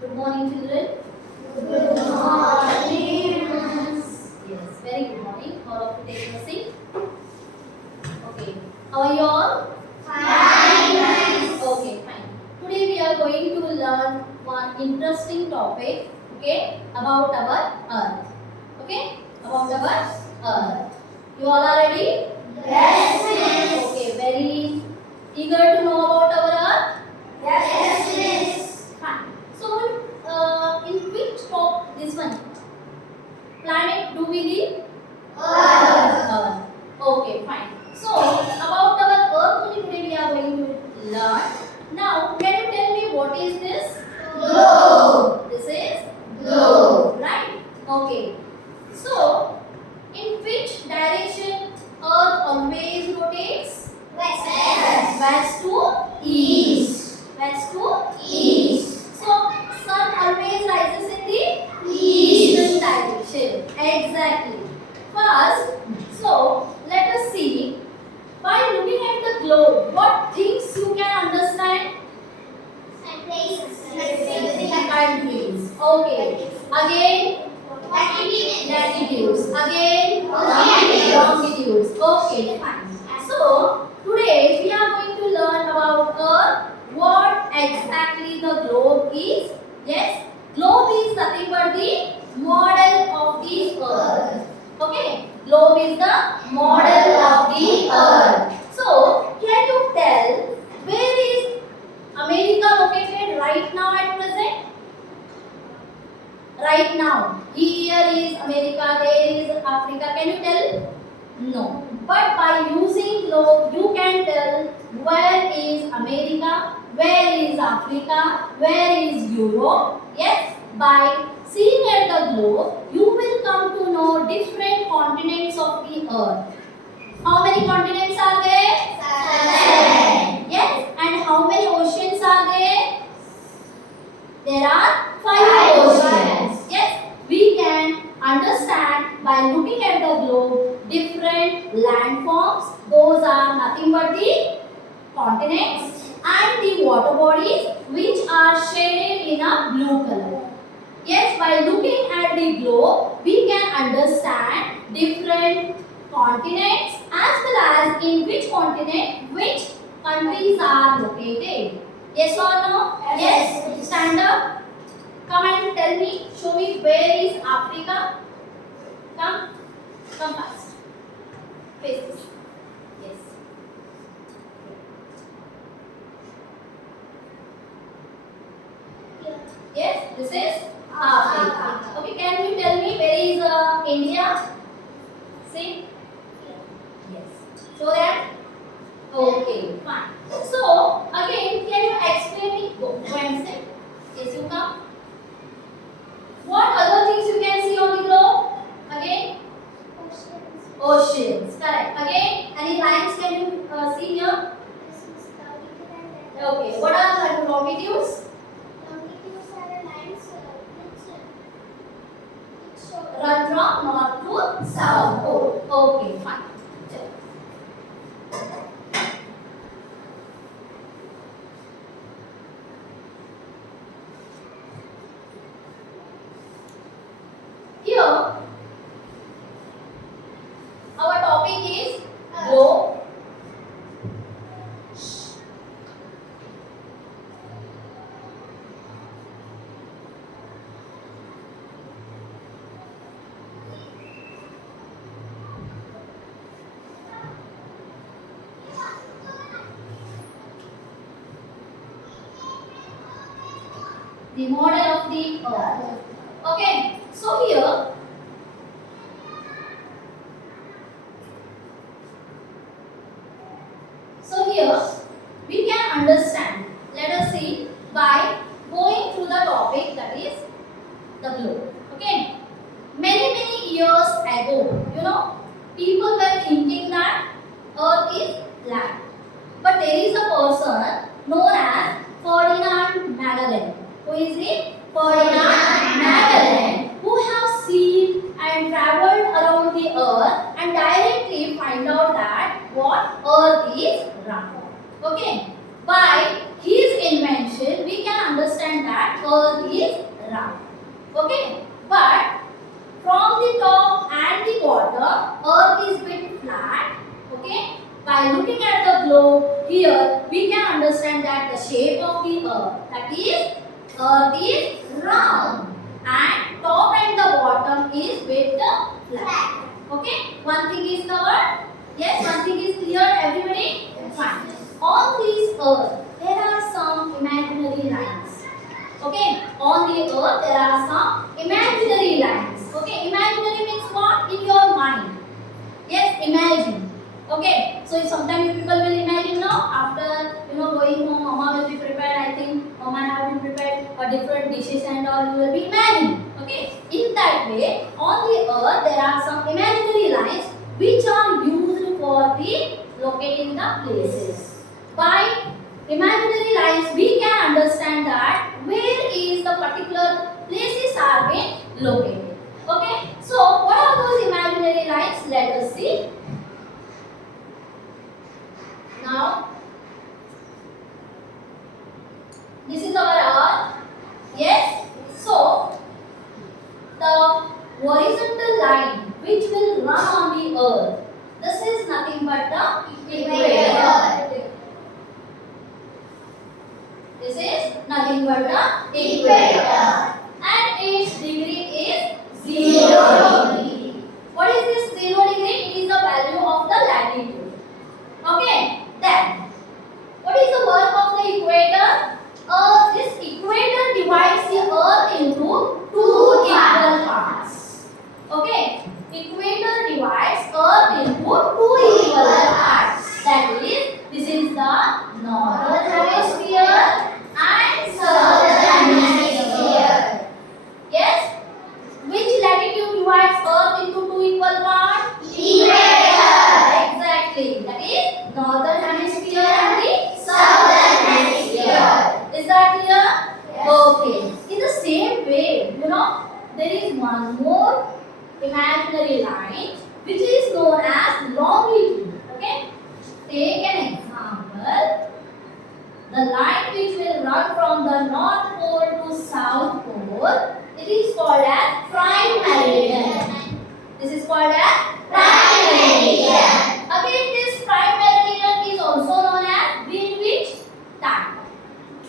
Good morning, children. Good morning, miss. Yes, very good morning. All of you take a seat. Okay. How are you all? Fine, miss. Okay, fine. Today we are going to learn one interesting topic, okay, about our Earth. Okay? About our Earth. You all are ready? Yes, miss. Okay, very eager to know about our Earth? Yes, miss. Fine. So, in which top this one planet do we live? Earth. Earth. Okay, fine. So, about our Earth only today we are going to learn. Now, can you tell me what is this? Globe. This is Globe. right? Okay. So, in which direction Earth always rotates? West. West to East. West to East. So, sun always rises in the East. eastern direction. Exactly. First, so let us see by looking at the globe, what things you can understand? And places. Countries. Okay. Again, latitudes. Again, longitudes. Okay, fine. So, today we are going to learn about Earth. What exactly the globe is? Yes, globe is nothing but the model of the Earth. Okay, globe is the model of the Earth. So, can you tell where is America located right now at present? Right now, here is America, there is Africa. Can you tell? No. But by using globe, you can tell where is America, where is Africa, where is Europe. Yes, by seeing at the globe, you will come to know different continents of the earth. How many continents are there? 7. Yes, and how many oceans are there? There are 5 Five oceans. oceans. Yes, we can understand by looking at the globe different landforms. Those are nothing but the continents and the water bodies which are shaded in a blue color. Yes, by looking at the globe, we can understand different continents as well as in which continent which countries are located. Yes or no? Yes. Stand up. Come and tell me, show me where is Africa? Come. Come fast. Face this. Yes. Yes, this is Africa. Okay, can you tell me where is India? See? Yes. So that? Okay, fine. So, again, can you explain me? Go and sit. Yes, you come. What other things you can see on the globe? Again? Oceans. Correct. Again, any lines can you see here? Okay. What are the longitudes? Run from north to south pole. Okay, fine. Here, our topic is globe. The model of the earth. Okay, so here we can understand. Let us see by going through the topic, that is the globe. Okay, many years ago, people were thinking that earth is flat, but there is a person known as Ferdinand Magellan. Who is he? Ferdinand Magellan, who have seen understand that Earth is round. Okay, but from the top and the bottom, Earth is bit flat. Okay, by looking at the globe here, we can understand that the shape of the Earth, that is, Earth is round, and top and the bottom is bit flat. Okay, one thing is covered. Yes, one thing is clear, everybody? Fine. On this Earth, there are some imaginary lines. Okay, on the Earth, there are some imaginary lines. Okay, imaginary means what? In your mind. Yes, imagine. Okay, so sometimes people will imagine now after going home, mama will be prepared. I think mama have been prepared for different dishes and all. You will be imagining. Okay, in that way, on the Earth there are some imaginary lines which are used for the locating the places. By imaginary lines, we can understand that where is the particular places are being located. Okay, so what are those imaginary lines? Let us see. Now, this is our Earth. Yes. So, the horizontal line which will run on the Earth, this is nothing but the equator. This is nothing but the equator. And its degree is 0 degree. What is this 0 degree? It is the value of the latitude. Okay. Then, what is the work of the equator? This equator divides the Earth into two equal parts. Okay, equator divides Earth into two equal parts. That is, this is the northern hemisphere and southern hemisphere. Yes, which latitude divides Earth into two equal parts? Equator. Exactly. That is northern hemisphere and the southern hemisphere. Is that clear? Yes. Okay. In the same way, there is one more imaginary line which is known as longitude. Okay. Take an example. The line which will run from the North Pole to South Pole, it is called as prime meridian. This is called as prime meridian. Again, this prime meridian is also known as Greenwich time,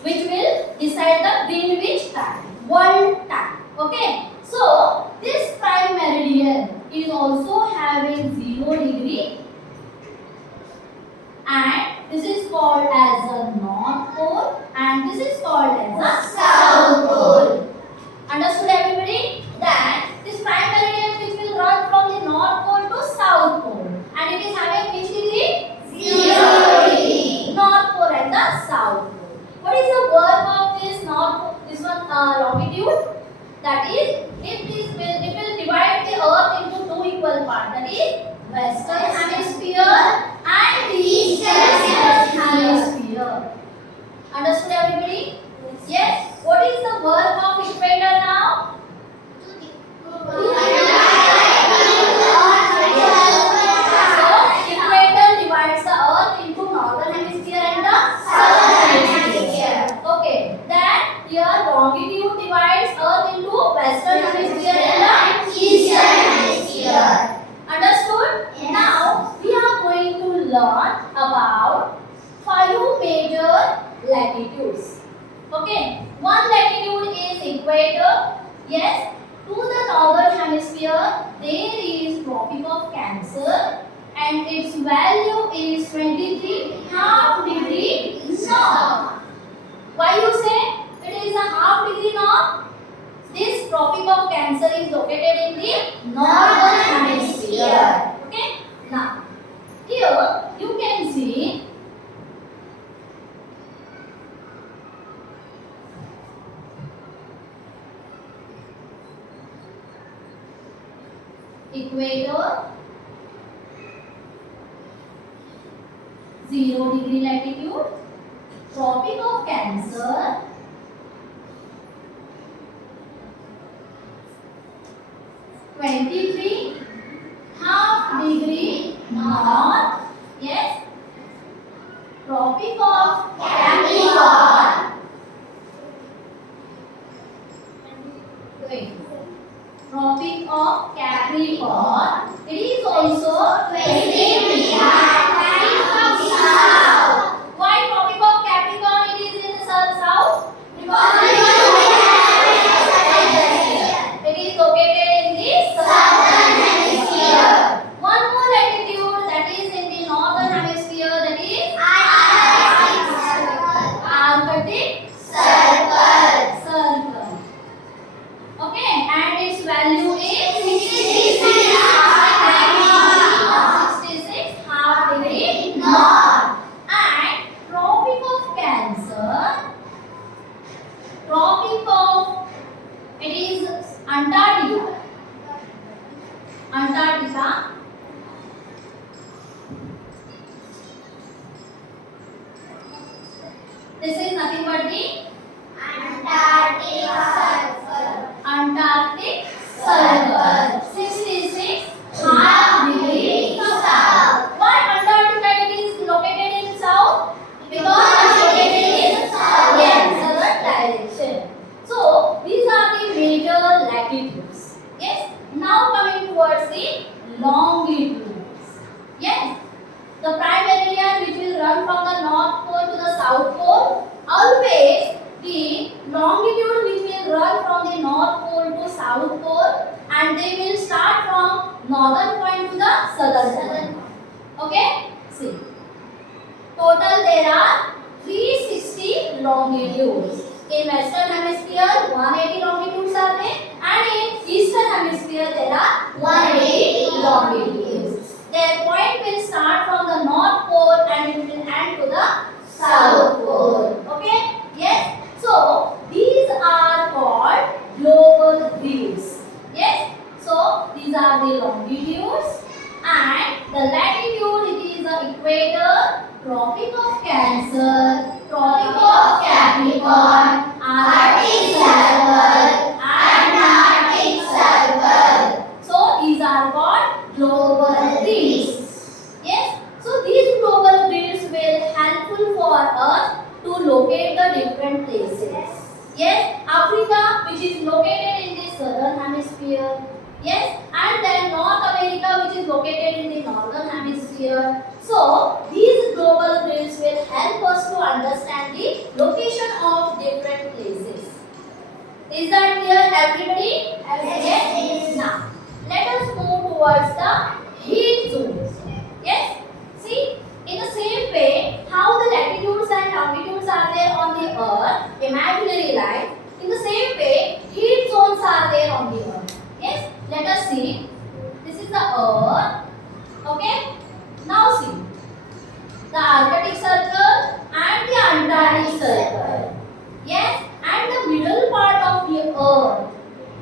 which will decide the Greenwich time, world time. Okay, so this prime meridian is also having 0 degree, and this is called as the North Pole, and this is called as the South Pole. Understood, everybody? Then this prime meridian which will run from the North Pole to South Pole, and it is having which degree? 0 degree. North Pole and the South Pole. What is the work of this North Pole? This one longitude. That is, it will divide the Earth into two equal parts. That is, Western Hemisphere and the Eastern Hemisphere. Understood, everybody? Yes. What is the work of equator now? So, equator divides the Earth into northern hemisphere and the southern hemisphere. Okay. Then here longitude divides Earth into western hemisphere and the eastern hemisphere. Understood? Yes. Now we are going to learn about 5 major latitudes. Okay, one latitude is equator. Yes, to the northern hemisphere there is Tropic of Cancer, and its value is 23.5 degree north. Why you say it is a half degree north? This Tropic of Cancer is located in the northern hemisphere. Okay, now here you can see equator, 0 degree latitude, Tropic of Cancer, half degree north. Yes, Tropic of Capricorn, Wait. Tropic of Capricorn. It is also 23 degrees south. Why Tropic of Capricorn? It is in the south. It is located in the Southern hemisphere. one more latitude that is in the northern hemisphere, that is Arctic Circle. Okay, and its value is 66 half degree north. And Tropic of Cancer, Tropic of, it is Antarctica. Antarctica. This is nothing but the Antarctic Circle. 66 half degree south. Why Antarctica is located in south? Because located in southern direction. So these are the major latitudes. Yes. Now coming towards the longitudes. Yes. The prime meridian which will run from the north pole to the south pole. Always the longitude which will run from the north pole to south pole, and they will start from northern point to the southern point. Okay? See. Total there are 360 longitudes. In western hemisphere 180 longitudes are there, and in eastern hemisphere there are 180 longitudes. Their point will start from the north pole and it will end to the south pole. Okay? Yes? So these are called global grids. Yes? So these are the longitudes, and the latitude, it is the equator, Tropic of Cancer, Tropic of Capricorn, Arctic Circle, and Arctic Circle. So these are called global grids. Yes? So these global grids will helpful for us to locate the different places. Yes, Africa, which is located in the southern hemisphere. Yes, and then North America, which is located in the northern hemisphere. So these global grids will help us to understand the location of different places. Is that clear, everybody? Yes. Now let us move towards the heat zones. Yes. See, in the same way, how the latitudes and longitudes are there on the earth, imaginary line, in the same way, heat zones are there on the earth. Yes, let us see. This is the earth. Okay, now see the Arctic Circle and the Antarctic Circle. Yes, and the middle part of the earth.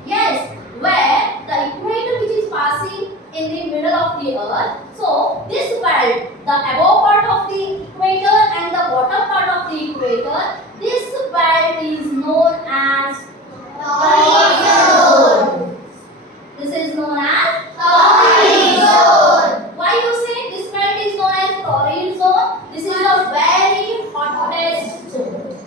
Yes, where the equator which is passing in the middle of the earth. So this belt, the above part of the equator and the bottom part of the equator, this belt is known as torrid zone. This is known as torrid zone. Why you say this belt is known as torrid zone? This is a very hottest zone.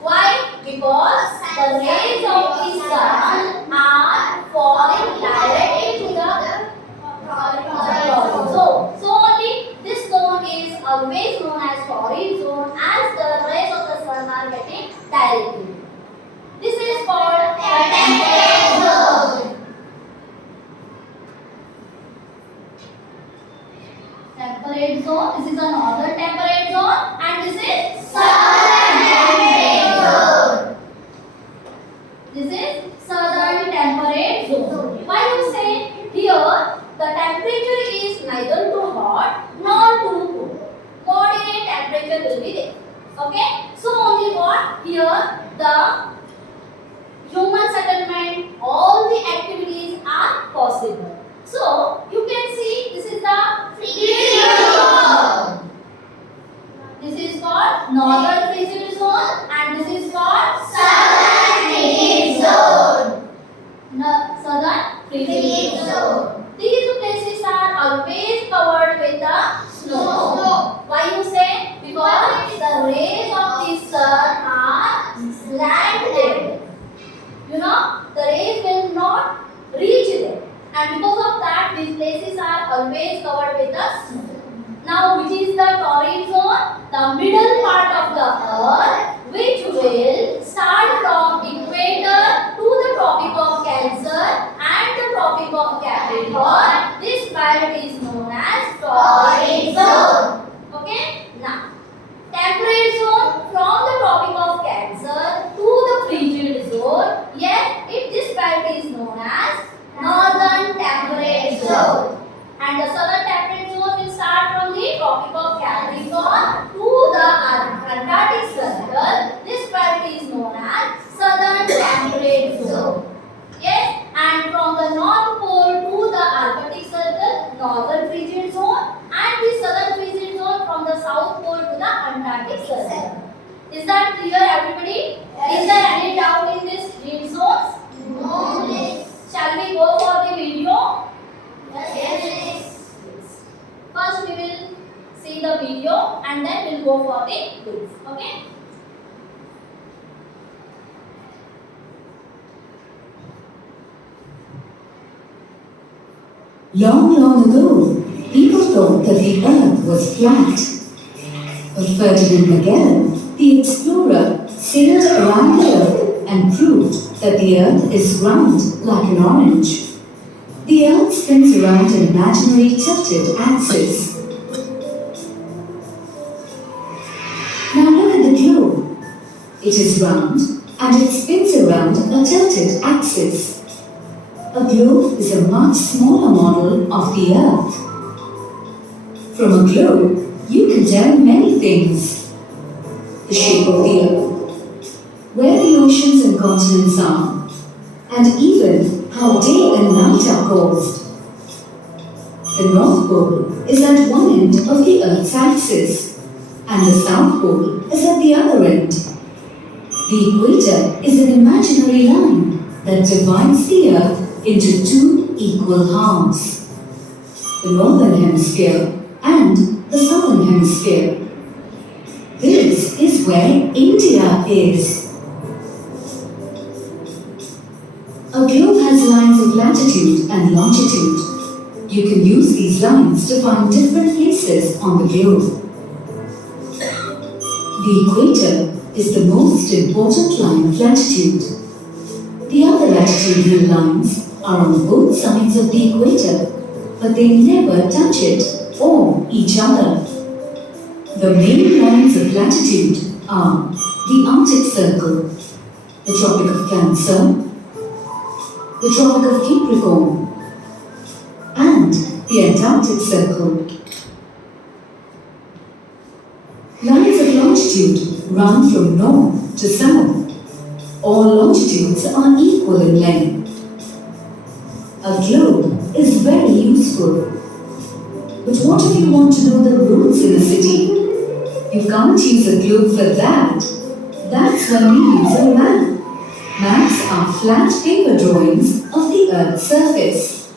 Why? Because the rays of the sun are falling directly to the torrid zone. So only this zone is always known as torrid zone, as the rays of the sun are getting directly. This is called temperate zone. Temperate zone. This is a northern temperate zone, and this is southern temperate zone. This is southern temperate zone. Why you say here the temperature is neither too hot nor too cold. Moderate temperature will be there. Okay? So only what? Here the human settlement, all the activities are possible. So you can see this is the frigid zone. This is called northern frigid zone, and this is called southern frigid zone. Southern frigid zone. These places are always covered with the snow. Why you say? Because the rays of the sun are slanted. You know, the rays will is the torrid zone? The middle part of the earth, which will start from equator to the Tropic of Cancer and the Tropic of Capricorn. This belt is known as torrid zone. Okay? Now, temperate zone from the Tropic of Cancer to the frigid zone. Yes, this belt is known as northern temperate zone. And the southern temperate zone will start from the Tropic of Capricorn to the Antarctic Circle. This belt is known as southern temperate zone. Yes, and from the North Pole to the Arctic Circle, northern frigid zone, and the southern frigid zone from the South Pole to the Antarctic Circle. Is that clear, everybody? Yes. Is there any doubt in these green zones? No. Yes. Shall we go for the video? Yes. First we will see the video and then we'll go for the quiz. Okay? Long, long ago, people thought that the earth was flat. But Ferdinand Magellan, the explorer, sailed around the earth and proved that the earth is round like an orange. The earth spins around an imaginary tilted axis. Now look at the globe. It is round and it spins around a tilted axis. A globe is a much smaller model of the earth. From a globe, you can tell many things. The shape of the earth, where the oceans and continents are, and even how day and night are caused. The North Pole is at one end of the Earth's axis, and the South Pole is at the other end. The equator is an imaginary line that divides the Earth into two equal halves, the Northern Hemisphere and the Southern Hemisphere. This is where India is. A globe has lines of latitude and longitude. You can use these lines to find different places on the globe. The equator is the most important line of latitude. The other latitudinal lines are on both sides of the equator, but they never touch it or each other. The main lines of latitude are the Arctic Circle, the Tropic of Cancer, the Tropic of Capricorn, and the Antarctic Circle. Lines of longitude run from north to south. All longitudes are equal in length. A globe is very useful. But what if you want to know the roads in a city? You can't use a globe for that. That's when we use a map. Maps are flat paper drawings of the Earth's surface.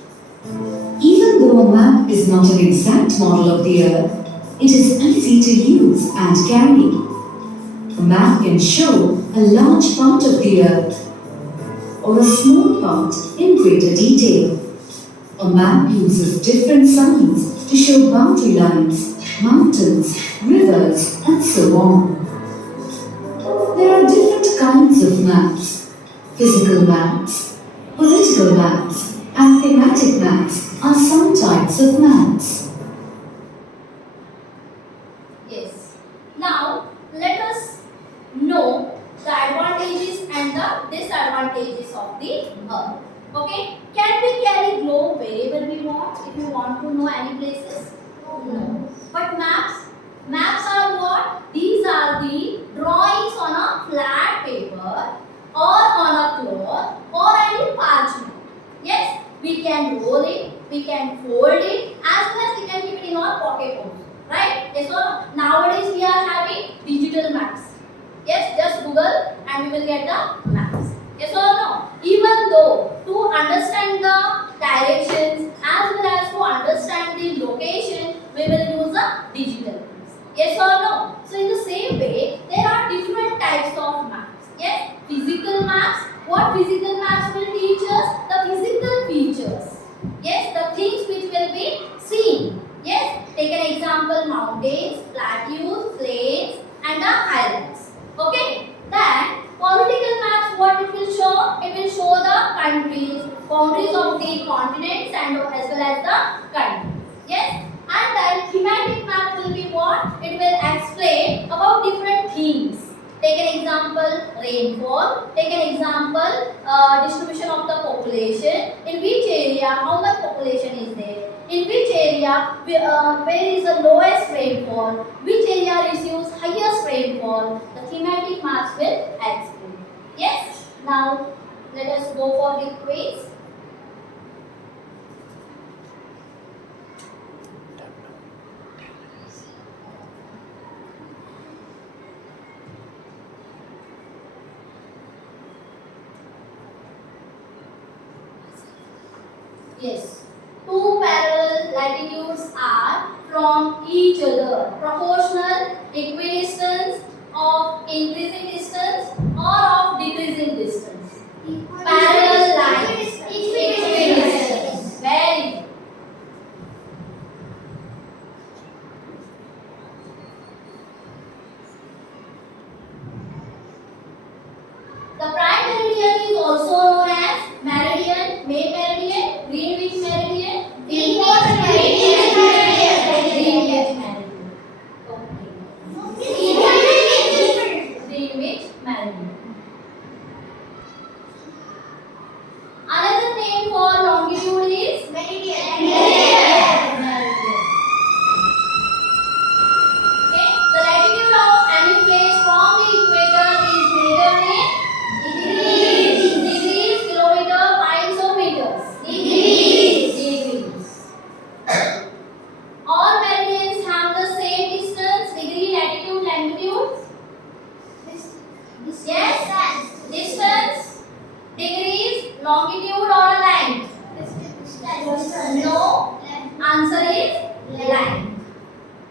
Even though a map is not an exact model of the Earth, it is easy to use and carry. A map can show a large part of the Earth or a small part in greater detail. A map uses different signs to show boundary lines, mountains, rivers, and so on. There are different kinds of maps. Physical maps, political maps, and thematic maps are some types of maps. Yes. Now, let us know the advantages and the disadvantages of the Earth. Okay? Can we carry globe wherever we want if we want to know any places? No. But maps? Maps are what? These are the drawings on a flat paper or on a cloth or any parchment. Yes? We can roll it, we can fold it, as well as we can keep it in our pocket also. Right? Yes or no? Nowadays we are having digital maps. Yes, just Google and we will get the maps. Yes or no? Even though to understand the directions as well as to understand the location, we will use a digital maps. Yes or no? So in the same way, there are different types of maps. Yes, physical maps. What physical maps will teach us? The physical features. Yes, the things which will be seen. Yes, take an example, mountain. mountains, plateaus, plains, and the highlands. Okay? Then political maps, what it will show? It will show the countries, boundaries of the continents and as well as the countries. Yes? And then thematic map will be what? It will explain about different themes. Take an example, rainfall. Take an example, distribution of the population. In which area, how much population is there? In which area, where is the lowest rainfall? Which area receives highest rainfall? The thematic maps will explain. Yes? Now, let us go for the quiz. Yes. Two parallel latitudes are from each other proportional, equidistance, of increasing distance or of decreasing distance. Parallel lines, equidistance. Very good. The prime meridian is also known as meridian, May meridian, Greenwich meridian, important meridian, Greenwich meridian. Greenwich meridian. Another name for longitude is Meridian. meridian. Okay, the latitude of any place from the equator is measured in degrees, kilometer, miles or meters. Degrees. All meridians have the same distance, degree, latitude, longitude. Yes. Distance, degrees, longitude or length. No. Answer is length.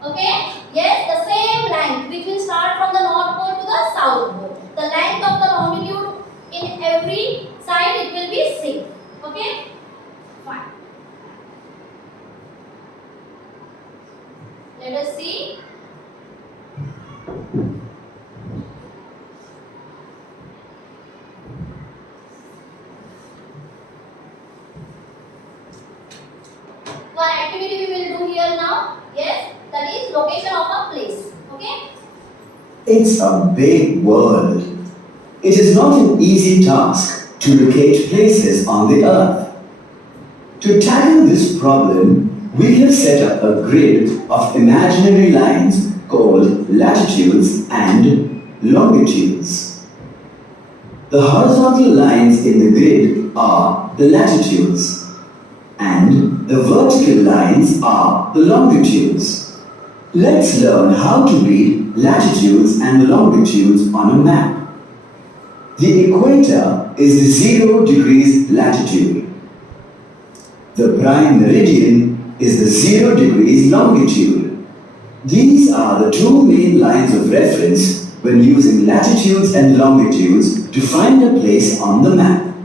Okay? Yes, the same length which will start from the north pole to the south pole. The length of the longitude in every side it will be same. Okay? Fine. Let us see. One activity we will do here now. Yes, that is location of a place. Okay? It's a big world. It is not an easy task to locate places on the earth. To tackle this problem, we have set up a grid of imaginary lines called latitudes and longitudes. The horizontal lines in the grid are the latitudes, and the vertical lines are the longitudes. Let's learn how to read latitudes and longitudes on a map. The equator is the 0 degrees latitude. The prime meridian is the 0 degrees longitude. These are the two main lines of reference when using latitudes and longitudes to find a place on the map.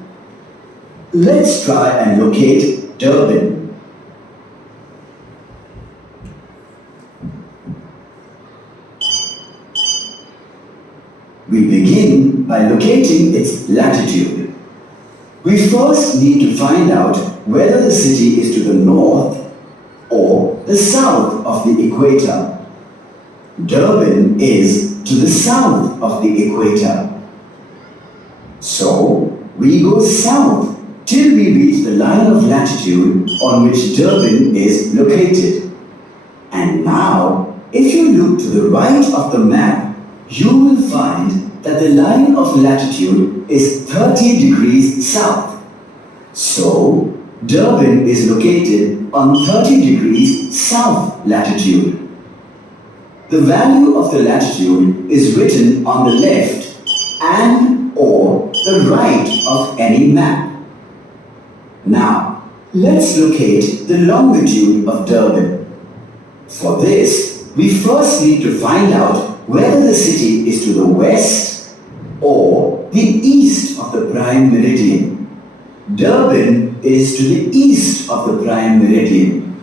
Let's try and locate Durban. We begin by locating its latitude. We first need to find out whether the city is to the north or the south of the equator. Durban is to the south of the equator. So, we go south till we reach the line of latitude on which Durban is located. And now, if you look to the right of the map, you will find that the line of latitude is 30 degrees south. So, Durban is located on 30 degrees south latitude. The value of the latitude is written on the left and or the right of any map. Now, let's locate the longitude of Durban. For this, we first need to find out whether the city is to the west or the east of the prime meridian. Durban is to the east of the prime meridian.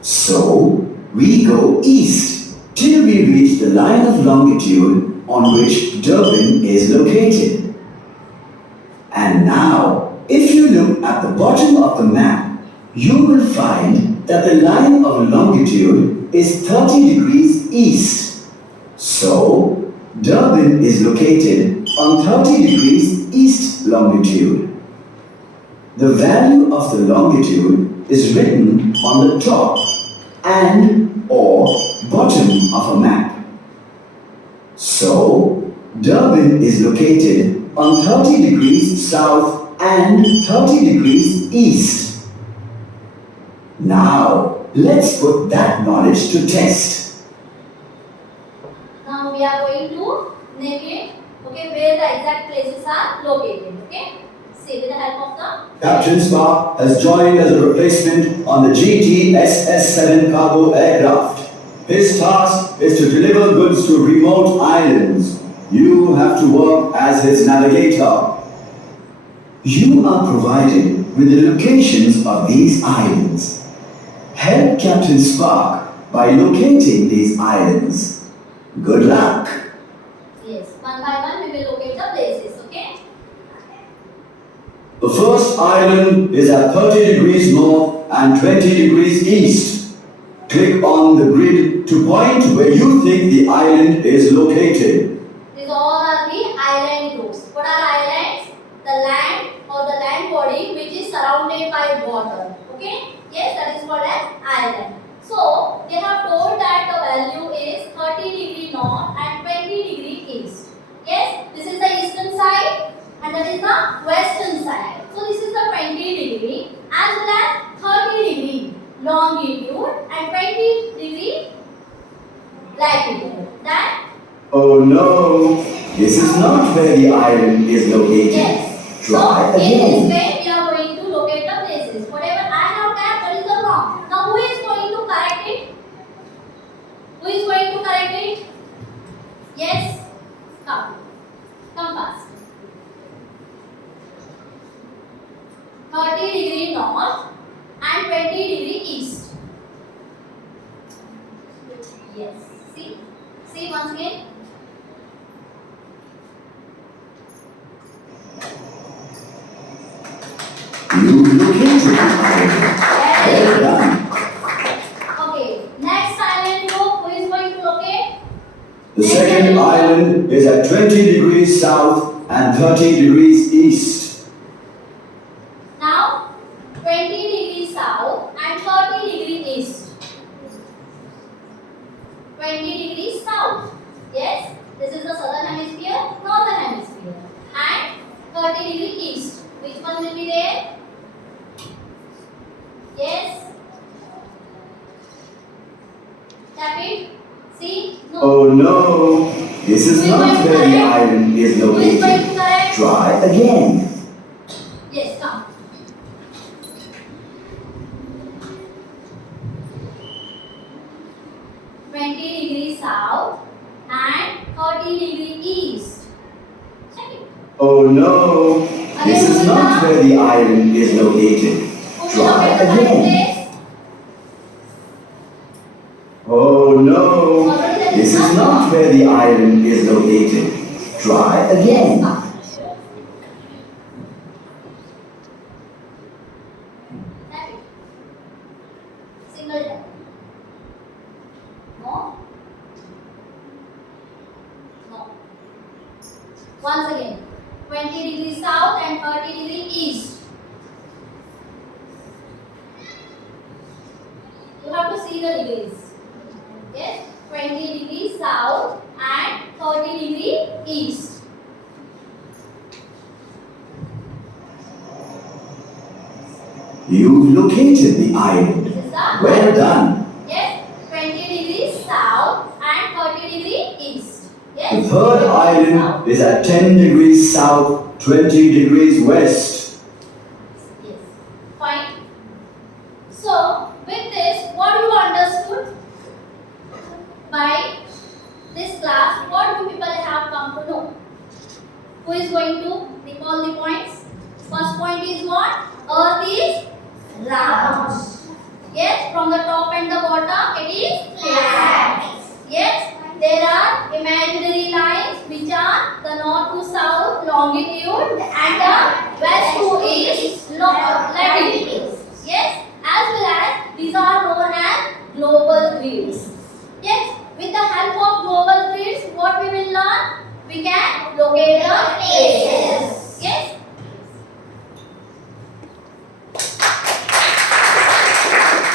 So, we go east till we reach the line of longitude on which Durban is located. And now, if you look at the bottom of the map, you will find that the line of longitude is 30 degrees east. So, Durban is located on 30 degrees east longitude. The value of the longitude is written on the top and or bottom of a map. So, Durban is located on 30 degrees south and 30 degrees east. Now, let's put that knowledge to test. Now we are going to name it, okay, where the exact places are located, okay? See, with the help of the Captain Spark has joined as a replacement on the GTSS-7 cargo aircraft. His task is to deliver goods to remote islands. You have to work as his navigator. You are provided with the locations of these islands. Help Captain Spark by locating these islands. Good luck. yes, one by one we will locate the places, okay? The first island is at 30 degrees north and 20 degrees east. Click on the grid to point where you think the island is located. These all are the island groups. What are islands? The land or the land body which is surrounded by water. Okay? Yes, that is called as island. So, they have told that the value is 30 degree north and 20 degree east. Yes, this is the eastern side and that is the western side. So, this is the 20 degree as well as 30 degree longitude and 20 degree latitude. That Oh no, this is not where the island is located. yes. Try So, in again. this way, we are going to locate the places. Whatever I have tapped, that is the wrong. Now, who is going to correct it? Who is going to correct it? Yes? Come. Come fast. 30 degree north and 20 degree east. Yes. See? See once again. You located the island. Well done. Okay. Next island group, who is going to locate? The second island is at 20 degrees south and 30 degrees east. Now, 20 degrees south and 30 degrees east. 20 degrees south. Yes, this is the southern hemisphere, northern hemisphere. And 30 degrees east. Which one will be there? Yes. Tap it. See? No. Oh no, this is not where the island is Who is going to located. correct? Try again. Yes, come. Degrees south and 30 degrees east. Check it. Oh no, this is not where the island is located. Who will Try locate the correct again. place? Oh no, this is not where the island is located. Try Yes, again. come. Tap it. Single tap. No? No. Once again. 20 degrees south and 30 degrees east. You have to see the degrees. Yes? 20 degrees south and 30 degrees east. You've located the island. This is the Well done. yes, 20 degrees south and 30 degrees east. The Yes? third island is at 10 degrees south, 20 degrees west. Yes. Fine. So, with this, what you understood? By this class, what do people have come to know? Who is going to recall the points? First point is what? Earth is round. Yes? from the top and the bottom, it is flat. Yes, there are imaginary lines which are the north to south longitude and the west to east latitude. Yes, as well as these are known as global grids. Yes, with the help of global grids, what we will learn? We can locate the places.